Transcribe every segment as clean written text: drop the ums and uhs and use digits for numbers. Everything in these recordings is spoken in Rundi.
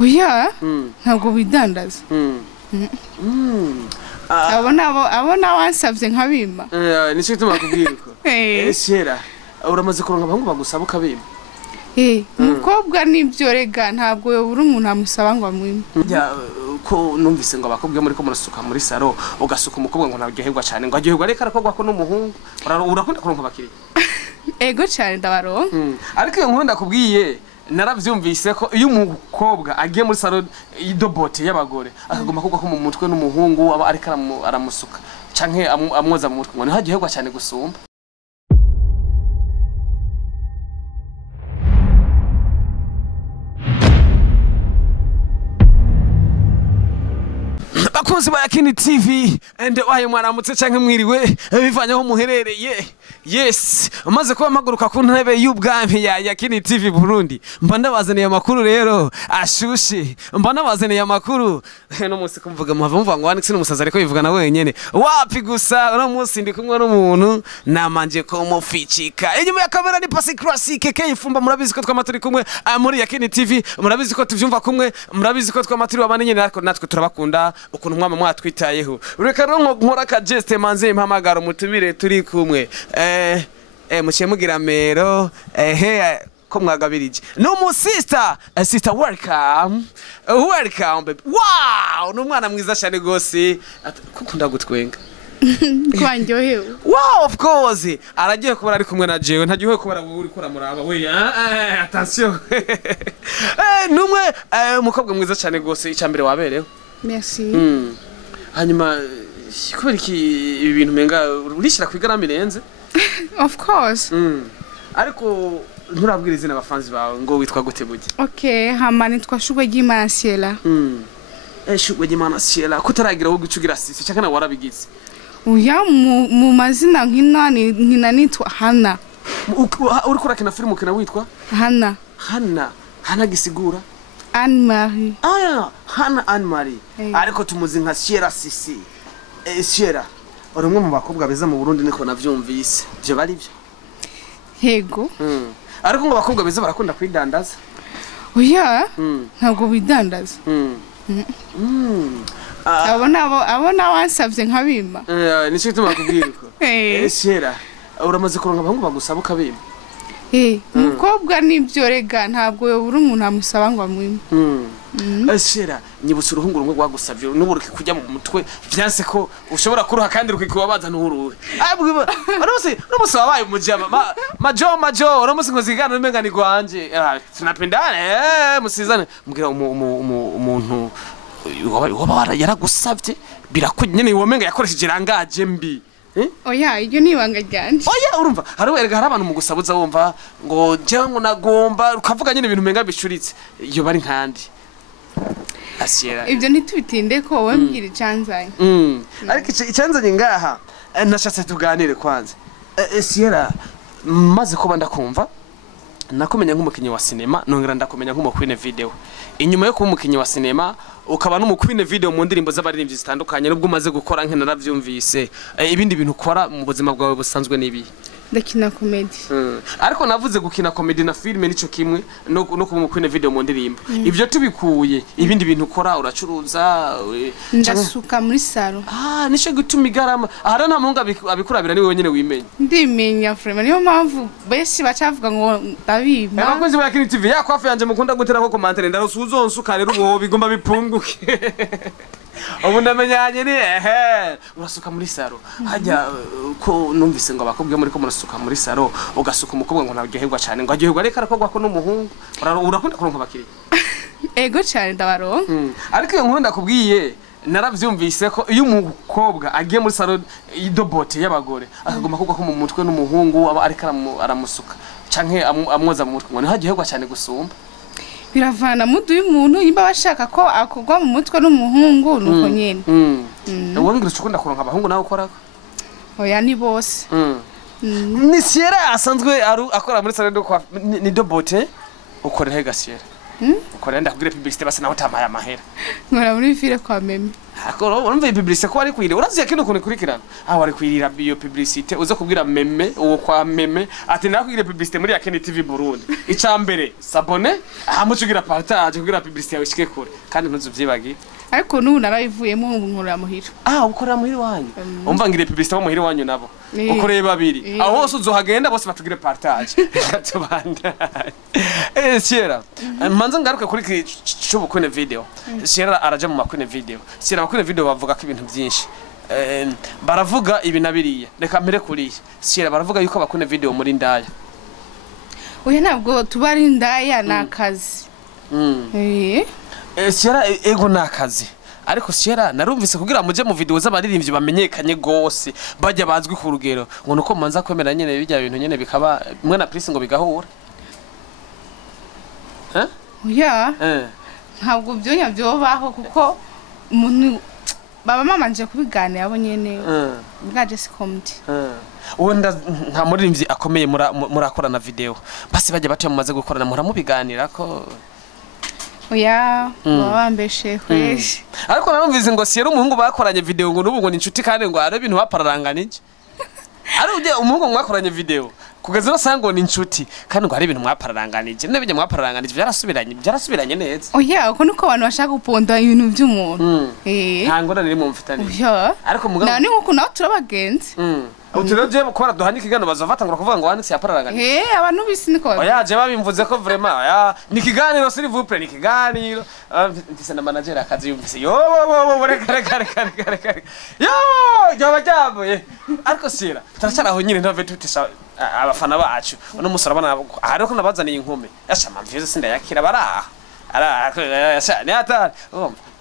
oya ntabwo bidandaza abona wansavye nkabima nico gituma kubwira uko Ciela uramaze kuronka abahungu bagusaba ukabima mukobwa nivyo rega ntabwo yobura umuntu amusaba ngo amwime ko numvise ngo abakobwa muri ko murasuka muri saro ugasuka umukobwa ngo ntaryoherwa cyane ngo aryoherwa reka arakogwa ko n'umuhungu urakunda kuronka abakiri ego cyane ndabaronka ariko iyo nkuru ndakubwiye naravyumvise ko iyo umukobwa agiye muri saro idobote y'abagore akagoma kugwa ko mu mutwe n'umuhungu aba ariko aramusuka canke amwoza mu mutwe ngo ntaryoherwa cyane gusumba. Bakunzi ba Yakini TV and waye mwaramutse canke mwiriwe bivanyeho muherereye. Yes, umaze kuba maguruka ku ntebe y'ubwami ya Yakini TV Burundi. Mba ndabazaniye amakuru rero ashushe. Mba ndabazaniye amakuru no musi kumvuga muva ngo waniki n'umusaza ariko bivuga na wenyene. Wapi gusa uno musi ndi kumwe n'umuntu namanje ko muficika. Inyuma ya kamera ni Pasi Classic kayifumba murabizi ko twamaturi kumwe muri Yakini TV. Murabizi ko tuvyumva kumwe, murabizi ko twamaturi wabane nyene ariko natwe turabakunda ukuntu mwama mwatwitayeho. Reka rero nkora ka geste manze impamagara umutumire turi kumwe. Muciye mugira mero ko mwagabirije no mu sister welcome baby. Wow no mwana mwiza cyane gose kukunda gutwenga kwanjohewe. Wow of course aragiye kubara ari kumwe na jewe ntagiye kubara uri kora muraba we attention numwe mukobwa mwiza cyane gose icambere wabereho. Merci. Hanyuma kubera iki ibi bintu menga urishira kwigara mirenze. Of course. Ariko nturabwira izina abafanzi bawe ngo witwa gute buge. Okay, hama nitwa Shugwe Gimana Ciela. Shugwe Gimana Ciela kutaragira wo gucugira sisi cyangwa warabigize. Uya mu mazina nkina nitwa Hana. Uri kurakina film kina witwa Hana gisigura Anne Marie. Aya Hana Anne Marie. Ariko tumuzi nka Ciela sisi. Ciela urumwe mu bakobwa beza mu Burundi niko navyumvise. Byo bari byo. Yego. Ariko ngo bakobwa beza barakunda kwidandaza. Oya ntabwo bidandaza. abona wansavye nkabima nico gituma kubwira uko Ciela uramaze kuronka abahungu bagusaba ukabima mukobwa nivyo rega ntabwo yobura umuntu amusaba ngo amwime Ciela nyibutse uruhungu rumwe rwagusavye n'uburuki kujya mu mutwe vyanse ko ushobora kuruha kandi rukikubabaza n'uruhe urumuse wabaye umujama majo urumuse ngo zigana umenga ni gwanje tunapendane musizane mugira umuntu waba yaragusavye birakunyene womenga yakoresheje rangaje mbi. Oya iyo nibanga ryanje. Oya urumva hari abantu mu gusabuza wumva ngo jango nagomba ukavuga nyene ibintu menga bishuritse iyo bari nkandi. Ciela ibyo ntitubitinde ko wowe mbwira icanzanye. Ariko icanzanye ngaha nashatse tuganire kwanza. Ciela maze kuba ndakumva nakumenya nk'umukinyi wa cinema nongera ndakumenya nk'umukwine video. Inyuma yo kuba umukinyi wa cinema ukaba n'umukwine video mu ndirimbo z'abaririmbyi zitandukanye nubwo umaze gukora nke naravyumvise ibindi bintu ukora mu buzima bwawe busanzwe nibi. Ndakina comedy. Ariko navuze gukina comedy na filme nico kimwe no kuba umukwine video mu ndirimbo. Ivyo tubikuye ibindi bintu ukora uracuruza ndasuka muri saro. Nico gutuma igarama ahara nta munga abikurabira ni wewe nyene wimenya. Ndimenya frema niyo mpamvu bese bacavuga ngo ndabima. Abakozi ba Yakini TV yakwafe yanje mukunda gutera ko commentaire ndarusuzonsuka rero ubo bigomba bipunguke. Ubu ndamenyanye ni urasuka muri saro hajya ko numvise ngo abakobwa muri ko murasuka muri saro ugasuka umukobwa ngo ntaryoherwa cyane ngo aryoherwa reka arakogwa ko n'umuhungu urakunda kuronka abakiri. Ego cyane ndabaronka. Ariko iyo nkuru ndakubwiye naravyumvise ko iyo umukobwa agiye muri saro idobote y'abagore akagoma kugwa ko mu mutwe n'umuhungu aba ariko aramusuka canke amwoza mu mutwe ngo ntaryoherwa cyane gusumba. Biravana mudu y'umuntu imba bashaka ko akugwa mu mutwe n'umuhungu nuko nyene. Wongera ukunda kuronka abahungu nawe ukora ko? Oya ni bose. Ni Ciela asanzwe akora muri salo ni dobote ukorera Ciela. Ukorera ndakubwira publicité basa naho tamaye amahera. Nkora muri file kwa meme. akora urumva publicité ko ari kwire uraziye kino kuntu kurikirana wari kwirira bio publicité uza kubwira meme uwo kwa meme ati nakwire publicité muri Akeni TV Burundi icambere sabone amucugira partage kugira publicité yawe ishike kure kandi ntuzuvyibagiye ariko n'ubu narabivuyemo nkurira muhira ukorera muhira wanyu umva ngire publicité mu muhira wanyu nabo ukoreye babiri aho hose uzohagenda bose batugire partage gatubanda Ciela manza ngaruka kuri cy'ubukune video Ciela araje mu makune video Ciela makune video bavuga ko ibintu byinshi baravuga ibi nabiriye reka mpere kuri Ciela baravuga yuko bakune video muri ndaya oya ntabwo tubari ndaya nakazi Ciela ego nakazi ariko Ciela narumvise kugira muje mu video z'abaririmbyi bamenyekanye gose bajya bazwi ku rugero ngo nuko manza kwemera nyene bijya bintu nyene bikaba mwe na Prince ngo bigahura oya ntabwo byonya byobaho kuko umuntu baba mamanje kubiganira abo nyene bwaje sikomdi wenda nta muririmbyi akomeye murakorana video basi bajya batuye mumaze gukorana muramubiganira ko oya bambeshe kweje ariko narumvise ngo Ciela umuhungu bakoranye video ngo nubu ngo ni inshuti kandi ngo ari ibintu bapararanganije ari uje umuhungu mwakoranye video kugeza no sango ni inshuti kandi ngo ari ibintu mwapararanganije none bijya mwapararanganije byarasubiranye neza oya uko nuko abantu bashaka guponda ibintu by'umuntu nta ngorane iri mu mfitani oya ariko mugabo nani nkuko nawe turabagenzi utiraje kubara duhanye kigano bazafatangura kuvuga ngo wanditse yapararanganye abantu bisi niko oya je babimvuze ko vraiment oya ni kiganiro s'il vous plaît ni kiganiro mfise na manager akazi yumvise yo reka yo bajyaboye ariko Ciela taracyaraho nyine ntave tutisha abafana bacu no musara bana ariko nabazaniye inkumi yashama mvise sindayakira baraha ni atari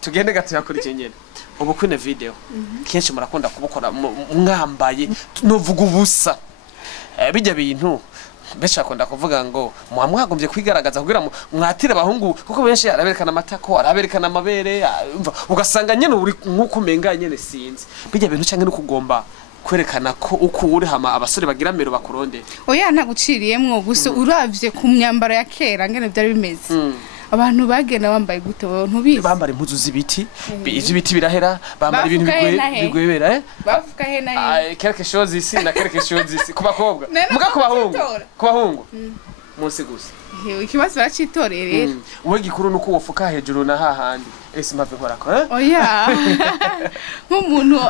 tugende gato yakora icyengene ubu kwine video kenshi murakunda kubukora mwambaye novuga ubusa bijya bintu benshi akunda kuvuga ngo mwagombye kwigaragaza kugira mwatire abahungu kuko benshi araberekana amatako araberekana amabere ugasanga nyene uri nkuko umenga nyene sinzi bijya bintu cyangwa no kugomba kwerekana ko uko uri hama abasore bagira mero bakuronde oya ntaguciriyemwo gusa uravye ku myambaro ya kera ngene byari bimeze abantu bagenda bambaye gute wowe ntubizi bambara impuzu z'ibiti iz'ibiti birahera bambara ibintu bigwebera bavuga he nahe quelque chose ici na quelque chose ici kubakobwa muga kubahungu munsi gusa ikibazo baracitorerera wowe gikuru nuko wofuka hejuru na hahandi ese mpave nkora ko oya nk'umuntu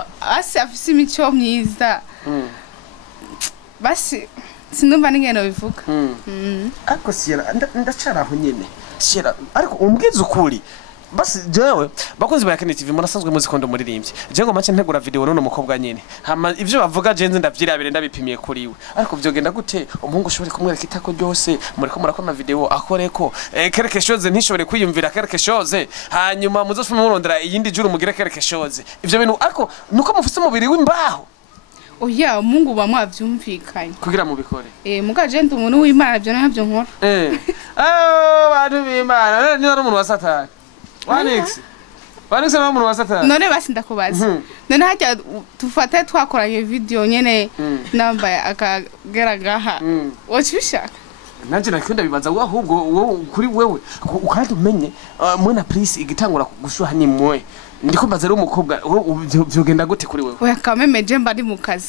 afise imico myiza basi sinumva n'ingeno bivuga ariko Ciela ndacaraho nyene Ciela ariko umbwiza ukuri basi jewe bakunzi ba Akeni TV murasanzwe muzikondo muririmbye je ngo make ntegura video none mukobwa nyene hama ivyo bavuga je nzi ndavyirabire ndabipimiye kuri we ariko vyogenda gute umuhungu ushobore kumwereka itako ryose muriko murakora video akoreko quelque chose ntishobore kwiyumvira quelque chose hanyuma muzosuma murondera iyindi juru mugire quelque chose ivyo bintu ariko nuko mufise umubiri w'imbaho oya umungu bamwavyumvikanye kugira mu bikore mugaje ndi umuntu w'Imana byo nabyo nkora bantu b'Imana ni umuntu wa Satani Wanix no umuntu wa Satani none basi ndakubaza none hajya tufate twakoranye video nyene nambaye akageragaha wacibishaka nanje nakunda bibaza ahubwo kuri wewe ukandi umenye mwe na Prince igitangura gushuha ni mwe ndiko mbaza rero umukobwa vyogenda gute kuri wewe oya kamemeje mba ndi mu kazi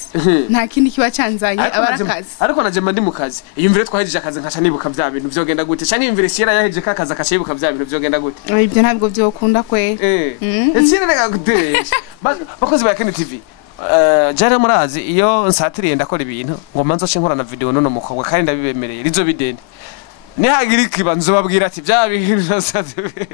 nta kindi kiba canzanye abarakazi ariko naje mba ndi mu kazi iyumvire twahejeje akazi nkaca nibuka vya bintu vyogenda gute cyane iyumvire Ciela yahejeje kakaza akacibuka vya bintu vyogenda gute ibyo ntabwo vyokunda kwe Ciela reka gutesha bakozi ba Akeni TV jare murazi iyo nsatiriye ndakora ibintu ngo manzo cinkora na video none mukobwa kandi ndabibemereye rizo bidende nihagira ikibanzo babwira ati vya bintu nasatiriye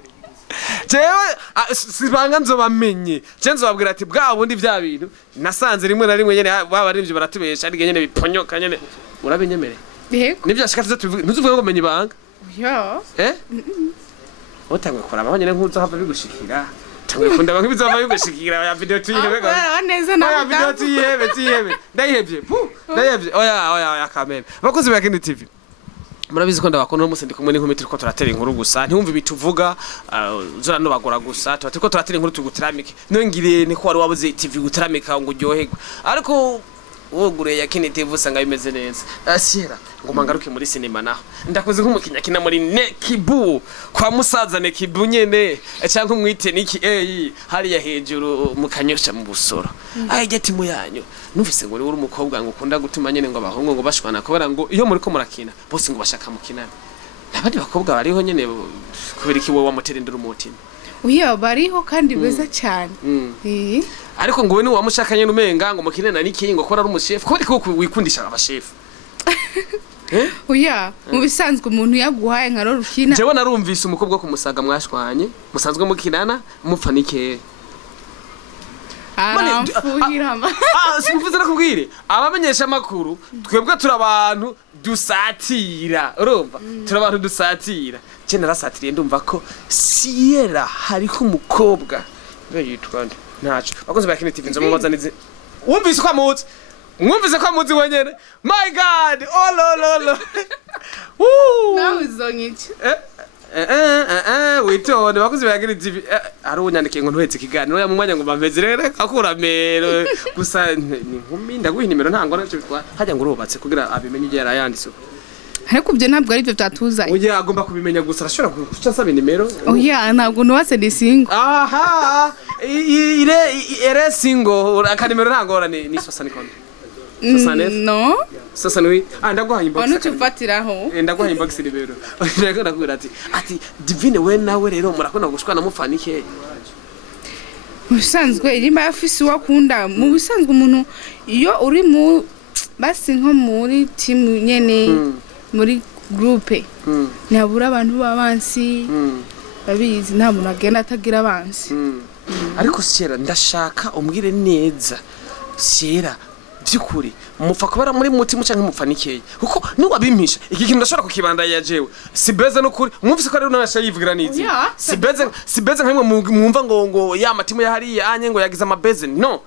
jewe sibanga nzobamenye nzobabwira ati bwa bundi vya bintu nasanze rimwe na rimwe nyene babarivye baratubesha ari nyene biponyoka nyene urabinyemere yego nivyo ashikatiza tuvuge ntuzuvuge ngo menye banga yo otangwe kora abanyene nkuzo hava bigushikira tangwe kunda banki bizova bigushikira ya video tuyihebe neza na ya video tuyihebe ndayihebye ndayihebye oya kameme bakozi ba Akeni TV murabizi ko ndabakona no musende kumwe n'inkumi turiko turatera inkuru gusa ntiwumve bituvuga zura no bagora gusa turiko turatera inkuru tugutiramike no ngiriye ni ko wari wabuze TV gutiramika ngo uryoherwe ariko wogure yakini TV usanga bimeze neza. Ciela ngoma ngaruke muri cinema naho ndakoze nk'umukinya kina muri Nekibu kwa musaza Nekibu nyene cyangwa umwite niki hariya hejuru mukanyosha mu busoro. Aje timu yanyu numvise ngo uri umukobwa ngo ukunda gutuma nyene ngo abahungu ngo bashwana kubera ngo iyo muri ko murakina bose ngo bashaka mukinana. Nabandi bakobwa bariho nyene kubera iki wowe wamuterindira umutima. Uya bariho kandi beza cyane. Ariko ngo we ni wamushakanye numenga ngo mukinana niki ngo kora ari umuchef kubera ko wikundisha abachef. Uya mu bisanzwe umuntu yaguhaye nka rukina. Jewe narumvise umukobwa kumusaga mwashwanye musanzwe mukinana mupfa nike. Simuvuze nakubwire abamenyesha makuru twebwe turabantu dusatira urumva turabantu dusatira je narasatiriye ndumva ko Ciela hariko umukobwa yitwa ntaco bakoze bakini TV nzo mubaza nize wumvise ko amuzi mwumvise ko amuzi wenyene my god oh lo nawe uzonyice witonde bakoze bakini TV ari unyandike ngo ntuhetse ikiganiro ya mu mwanya ngo bameze rero akura mero gusa ni nkumi ndaguha nimero ntango nacyo bitwa hajya ngo urubatse kugira abimenye igihe yarayanditse. Ariko byo ntabwo ari byo byatuzanye. Oya agomba kubimenya gusa arashobora guca nsaba nimero. Oya ntabwo nuwase ni single. Aha ire single akanimero ntangora ni sosa ni konde. No. Sosa ni ndaguha inbox. Ono tufatiraho. Ndaguha inbox ribero. Ndako ndakubwira ati divine we nawe rero murakona gushwana mufanike. Musanzwe irima afisi wakunda mu bisanzwe umuntu iyo uri mu basi nko muri team nyene muri groupe nabura abantu babansi babizi nta muntu agenda atagira abansi. Ariko Ciela ndashaka umbwire neza Ciela byukuri mupfa kubara muri mutima cyangwa mupfanikeye kuko niwabimpisha iki kintu ndashobora kukibanda yajewe sibeze no kuri mwumvise ko ari unasha yivugira nizi sibeze nkamwe mwumva ngo ya matima ya hariya anye ngo yagize amabeze no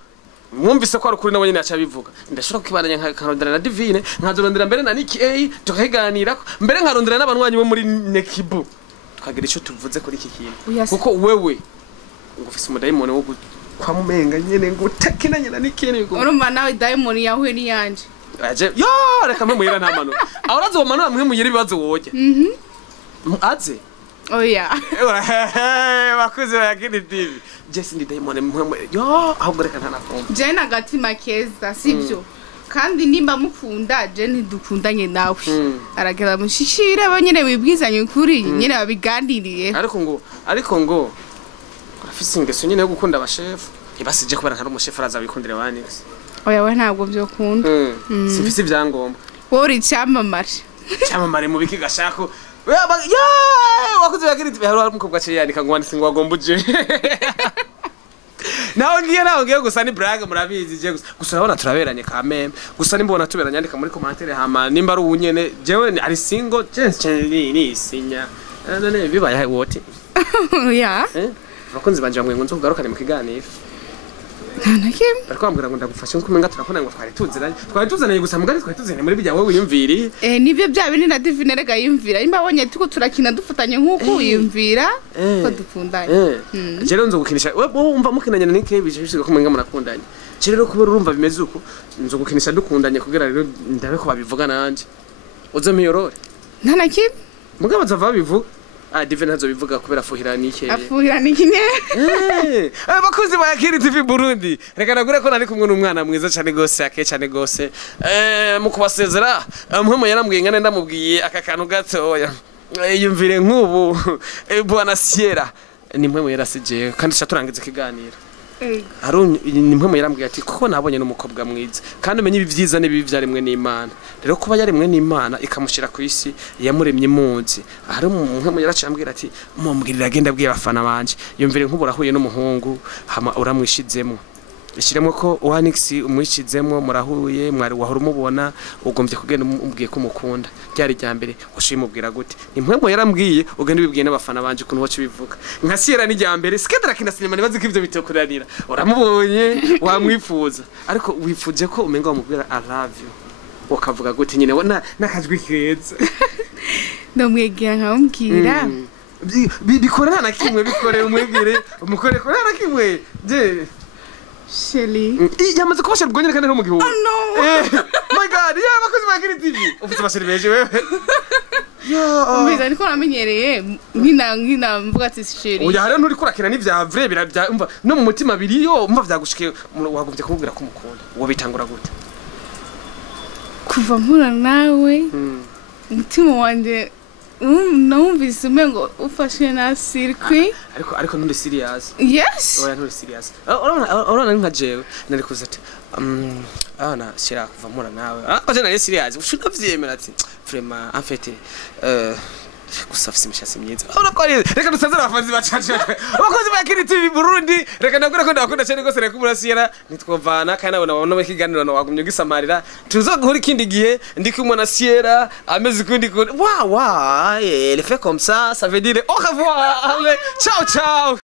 mwumvise ko ari kuri nabo nyine acha bivuga ndashobora kukibandanya nkarondera na divine nkazorondera mbere na niki tukahiganira mbere nkarondera n'abanwanyi bo muri Nekibu tukagira icyo tuvuze kuri iki kintu kuko wewe ngufise umudayimoni wo kwa mumenga nyene ngo takinanye na nikene ngo urumva nawe diamond yahuye ni yanje aje yo reka mwe muhira nta manu ahora zo manu amwe muhira ibibazo woje aze oya bakuze yakini TV Jesse ndi diamond mwe yo ahubwo reka ntanakomba je na gatima keza sibyo kandi nimba mukunda je ntidukundanye nawe aragera mushishire bonyene wibwizanye kuri nyene babiganiriye ariko ngo afise ingeso nyene yo gukunda abashefu ibasije kubera ntari umushefu araza bikundira abanix. Oya we ntabwo byo kunda sifise ivyangomba wori cyamamare mu biki gashako wakuze yakiri hari umukobwa cyandika ngo wanditse ngo wagombuje naho ngiye gusa ni brag murabizi je gusa urabona turaberanye kameme gusa nimbona tuberanye andika muri commentaire hama nimba ari unyene jewe ari single ni sinya none bibaye wote ya bakunzi banje bamwe ngo nzogarukane mu kiganiro nanakim bariko bambwira ngo ndagufashe nko menga turakona ngo twari tuziranye gusa mugari twari tuziranye muri bijya wowe wiyumviri nivyo bya bindi na divine rega yumvira imba bonye tuko turakina dufatanye nkuko yumvira ko dukundanye rero nzogukinisha wumva mukinanye na nike bijishije ko menga murakundanye rero kubera urumva bimeze uko nzogukinisha dukundanye kugira rero ndabe ko babivuga nanje uzomiyorore nanakim mugabo zava bivuga divine hazo bivuga kubera fuhira nike afuhira nikine bakuzi ba Yakini TV Burundi reka nagure ko nari kumwe n'umwana mwiza cyane gose cyane gose mu kubasezera mpemo yarambwiye ngane ndamubwiye aka kantu gatoya yumvire nk'ubu bwana Ciela ni mpemo yarasije kandi cyaturangiza ikiganiro ni mpemo yarambwiye ati kuko nabonye n'umukobwa mwiza kandi umenye ibivyiza n'ibibi byaremwe n'Imana rero kuba yaremwe n'Imana ikamushira ku isi yamuremye impunzi hari mpemo yaracambwira ati mumbwirira agenda bwiye abafana banje yumvire nk'ubu urahuye n'umuhungu hama uramwishizemo ishiremo ko Wanix umwishizemo murahuye mwari wahora umubona ugombye kugenda umbwiye ko mukunda ryari ryambere ushimubwira gute impwembo yarambwiye ugenda ubibwiye n'abafana banje kuntu wacu bivuga nka Ciela ni ryambere skedra kina sinema nibaze ko ivyo bitokuranira uramubonye wamwifuza ariko wifuje ko umenga wamubwira I love you ukavuga gute nyine nakajwi keza ndomwegera nkambwira bikora nta kimwe bikore umwegere umukore ko nta kimwe je Sheli. Yamaze kubashira ubwo nyene kandi no mu gihugu. Oh no. My god, yeah, bakozi ba Kini TV. Ufite bashira beje wewe. Umviriza niko namenyereye nkina mvuga ati Sheli. Oya hariho nturi kurakina n'ivya vrai birabya umva no mu mutima biriyo umva vyagushikiye wagumye kumubwira ko umukunda. Uwo bitangura gute? Kuva mpura nawe. Umutima wanje numvise umengo ufashe na circuit. Ariko nturi serious. Yes. Oya nturi serious. Urabona nka jewe nari kuza ati ana Ciela kuva mpura nawe. Aje nari serious. Ushaka vyemera ati vraiment en fait gusa afise imishatsi myiza. Reka dusazira abafanzi bacaje. Abakozi ba Kini TV Burundi reka ndakora ko ndakunda cyane gose reka muri Ciela nitwovana kandi nabona mu kiganiro no wagumye gisamarira. Tuzoguhura ikindi gihe ndi kumwe na Ciela ameze kundi wa elle fait comme ça veut dire au revoir. Allez, ciao ciao.